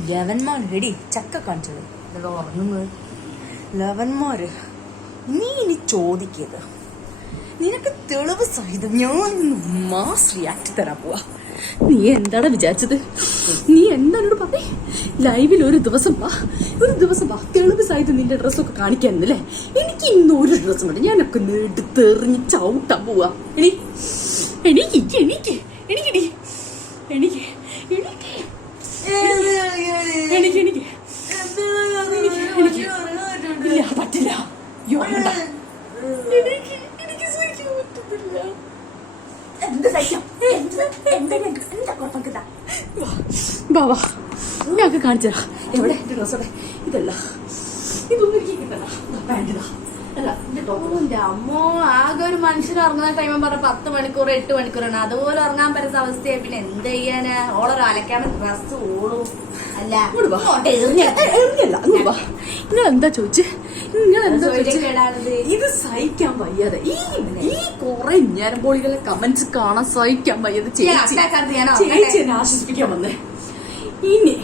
ലവന്മാർ എടി ചക്ക കാണിച്ചത്. ലവന്മാർ നീ ഇനി ചോദിക്കരുത്. നിനക്ക് തെളിവ് സഹിതം ഞാൻ മാസ് റിയാക്ട് തരാൻ പോവാ. നീ എന്താണ് വിചാരിച്ചത്? നീ എന്താണോട് പറഞ്ഞേ? ലൈവിൽ ഒരു ദിവസം വാ. ഒരു ദിവസം വാ. തെളിവ് സഹിതം നിന്റെ ഡ്രസ്സൊക്കെ കാണിക്കാന്നല്ലേ എനിക്ക് ഇന്ന് ഒരു ഡ്രസ്സും വേണ്ട ഞാനൊക്കെ എടുത്തെറിഞ്ഞ് ചവിട്ടാൻ പോവാ. എനിക്ക് എനിക്ക് എനിക്ക് എനിക്കെടി എനിക്ക് എനിക്ക് എനിക്ക് എനിക്ക്. ഇല്ല പറ്റില്ല. അയ്യോ, വേണ്ട. എനിക്ക് എനിക്ക് സഹിക്കാൻ പറ്റുന്നില്ല എന്ത് സഹിക്കാം? എന്ത് എന്ത് എന്താ കുഴപ്പമില്ല വാ വാ ഞങ്ങൾക്ക് കാണിച്ചതാ. എവിടെ? ഡ്രസ്സോടെ. ഇതല്ല. ഇതൊന്നും എനിക്ക് പാന്റിതാ അല്ല അമ്മോ ആകെ ഒരു മനുഷ്യൻ ഉറങ്ങുന്ന ടൈം പറഞ്ഞ പത്ത് മണിക്കൂർ എട്ട് മണിക്കൂറാണ്. അതുപോലെ ഉറങ്ങാൻ പറ്റുന്ന അവസ്ഥയായി. പിന്നെ എന്ത് ചെയ്യാന്? ഓളൊരു അലക്കാണ് ഡ്രസ് ഓളും അല്ല. നിങ്ങൾ എന്താ ചോദിച്ചേ? നിങ്ങൾ എന്താ ചോദിച്ചേ? ഇത് സഹിക്കാൻ വയ്യാതെ. ഈ ഈ കുറെ പോളികളെ കമന്റ്സ് കാണാൻ സഹിക്കാൻ വയ്യാതെ ചേച്ചി ചേച്ചി ആശ്വസിപ്പിക്കാൻ വന്നേ. ഇനി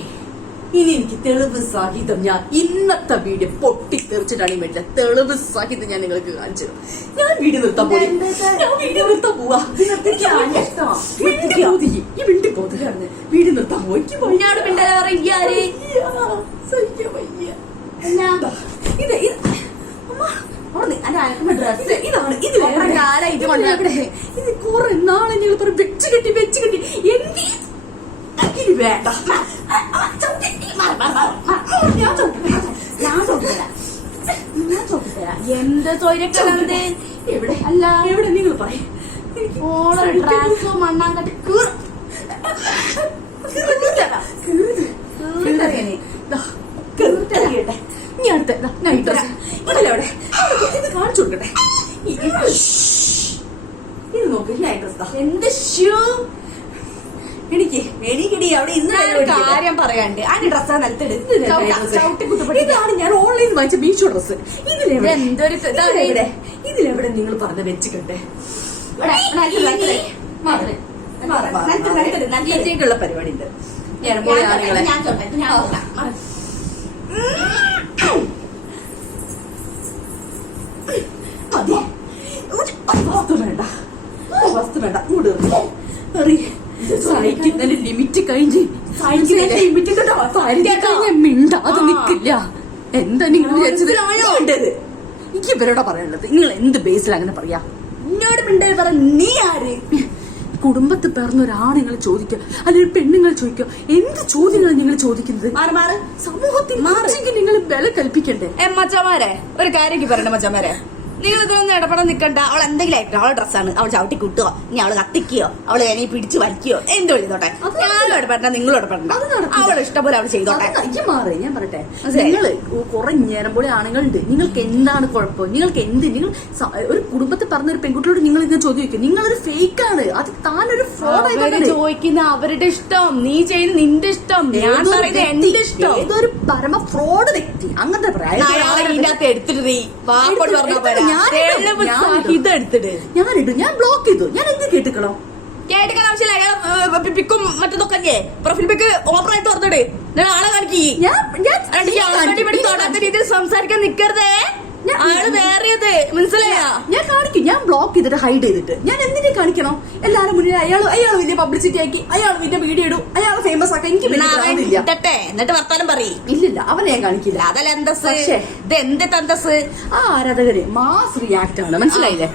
ഇനി എനിക്ക് തെളിവ് സഹിതം ഞാൻ ഇന്നത്തെ വീഡിയോ പൊട്ടിത്തെറിച്ചിട്ടാണ് ഈ വേണ്ടില്ല തെളിവ് സഹിതം ഞാൻ നിങ്ങൾക്ക് കാണിച്ചു. ഞാൻ വീഡിയോ നിർത്താൻ പോയി. ഞാൻ വീഡിയോ നിർത്താൻ പോവാ. ഈ വീഡിയോ നിർത്താൻ പോയി. ഇതാ, ഇതാണ് വേറെ. കുറെ നാളെ ഞങ്ങൾ വെച്ച് കെട്ടി വെച്ച് കെട്ടി. എന്തി? വേണ്ട ചവിട്ടി. മാറ്, മാറ്, മാറ്, മാറ്. ഞാൻ ചവിട്ടി തരാം. ഞാൻ ചവിട്ടി തരാം. ഞാൻ ചവിട്ടി തരാം. എന്ത് തൊഴിലൊക്കെ എവിടെ? അല്ല. എവിടെ? നിങ്ങൾ പറയും. മണ്ണാങ്കട്ടി. ഇനി അടുത്ത. ഇതിലെവിടെ? ഇത് കാണിച്ചു കൊടുക്കട്ടെ. ഇത് നോക്ക് ദാ. എന്ത് ഷൂ? എനിക്കിടി അവിടെ ഇന്ന് കാര്യം പറയാണ്ട്. ആ ഡ്രസ്സാ നിലത്തിട് ഇതാണ് ഞാൻ ഓൺലൈനിൽ വാങ്ങിച്ച മീഷോ ഡ്രസ് ഇതിലെവിടെ? എന്തൊരു ഇതിലെവിടെ? ഇതിലെവിടെ നിങ്ങൾ പറഞ്ഞ. ഇതിലേക്കുള്ള പരിപാടി ഉണ്ട് ഞാൻ വസ്തു വേണ്ട. വസ്തു വേണ്ട. ഇങ്ങോട്ട് എറി. എറി. സഹിക്കുന്നതിന് ലിമിറ്റ് കഴിഞ്ഞ്. ലിമിറ്റ് കേട്ടോ? സഹിക്കാൻ കഴിഞ്ഞ മിണ്ടാതെ. നിക്കില്ല. എന്താ നിങ്ങൾ വിചാരിച്ചത്? എനിക്ക് ഇവരോടാ പറയാനുള്ളത്. നിങ്ങൾ എന്ത് ബേസിൽ അങ്ങനെ പറയാ? എന്നോട് മിണ്ടായി പറ നീ ആര്? കുടുംബത്തിൽ പിറന്ന ഒരാണുങ്ങൾ നിങ്ങൾ ചോദിക്കുക അല്ലെങ്കിൽ പെണ്ണുങ്ങൾ ചോദിക്കുക എന്ത് ചോദ്യങ്ങൾ നിങ്ങൾ ചോദിക്കുന്നത്? സമൂഹത്തിൽ നിങ്ങൾ വില കൽപ്പിക്കണ്ടേ? മച്ചമാരെ ഒരു കാര്യം പറയണ്ട മച്ചമാരെ. നിങ്ങൾ ഇതിലൊന്നും ഇടപെടാൻ നിൽക്കണ്ട അവൾ എന്തെങ്കിലും ആയിട്ട് അവളെ ഡ്രസ്സാണ് അവൾ ചവിട്ടി കുട്ടുകയോ ഇനി അവൾ കത്തിക്കുകയോ അവൾ ഇനി പിടിച്ചു വലിക്കുകയോ എന്ത് ചെയ്തോട്ടെ. ഞാനും ഇടപെടണ്ട നിങ്ങളും ഇടപെടണ്ട. അവളെ. അവൾ ഇഷ്ടംപോലെ അവൾ ചെയ്തോട്ടെ. മാറി. ഞാൻ പറയട്ടെ. നിങ്ങൾ കുറെ പോലെ ആണുങ്ങളുണ്ട്. നിങ്ങൾക്ക് എന്താണ് കുഴപ്പം? നിങ്ങൾക്ക് എന്ത്? നിങ്ങൾ ഒരു കുടുംബത്തിൽ പറഞ്ഞ ഒരു പെൺകുട്ടിയോട് നിങ്ങൾ ഇങ്ങനെ ചോദിക്കും. നിങ്ങളൊരു ഫേക്ക് ആണ്. അത് താനൊരു ഫ്രോഡ് ആയിട്ട് ചോദിക്കുന്ന അവരുടെ ഇഷ്ടം. നീ ചെയ്യുന്ന നിന്റെ ഇഷ്ടം. ഞാൻ പറയുന്നത് എന്റെ ഇഷ്ടം. ഏതൊരു പരമ ഫ്രോഡ് വ്യക്തി അങ്ങനത്തെ ഞാനിടും, ഞാൻ ബ്ലോക്ക് ചെയ്തു. ഞാൻ എന്ത് കേട്ടിക്കണോ? കേട്ടിക്കാൻ ആവശ്യമില്ല. പിക്കും പ്രൊഫൈൽ പിക്ക് ഓപ്പൺ ആയിട്ട് തുറന്നിട്. ഞാൻ ആളെ കാണിക്കി. ഞാൻ ഞാൻ സംസാരിക്കാൻ നിക്കരുതേ. ആൾ വേറിയത് മനസ്സിലായ? ഞാൻ കാണിക്കും. ഞാൻ ബ്ലോക്ക് ചെയ്തിട്ട് ഹൈഡ് ചെയ്തിട്ട്. ഞാൻ എന്തിനെ കാണിക്കണം? എല്ലാരും മുന്നിൽ അയാൾ അയാൾ വലിയ പബ്ലിസിറ്റി ആക്കി. അയാൾ വലിയ വീഡിയോ ഇടും. അയാൾ ഫേമസ് ആക്കാൻ എനിക്ക്. ഇട്ടട്ടെ എന്നിട്ട് വർത്താനം പറയും. ഇല്ലില്ല അവനെ ഞാൻ കാണിക്കില്ല. അതല്ല എന്തസ്? ഇത് എന്ത് തന്തസ്? ആ ആരാധകര് മാസ് റിയാക്ട് ആണ്. മനസ്സിലായില്ലേ?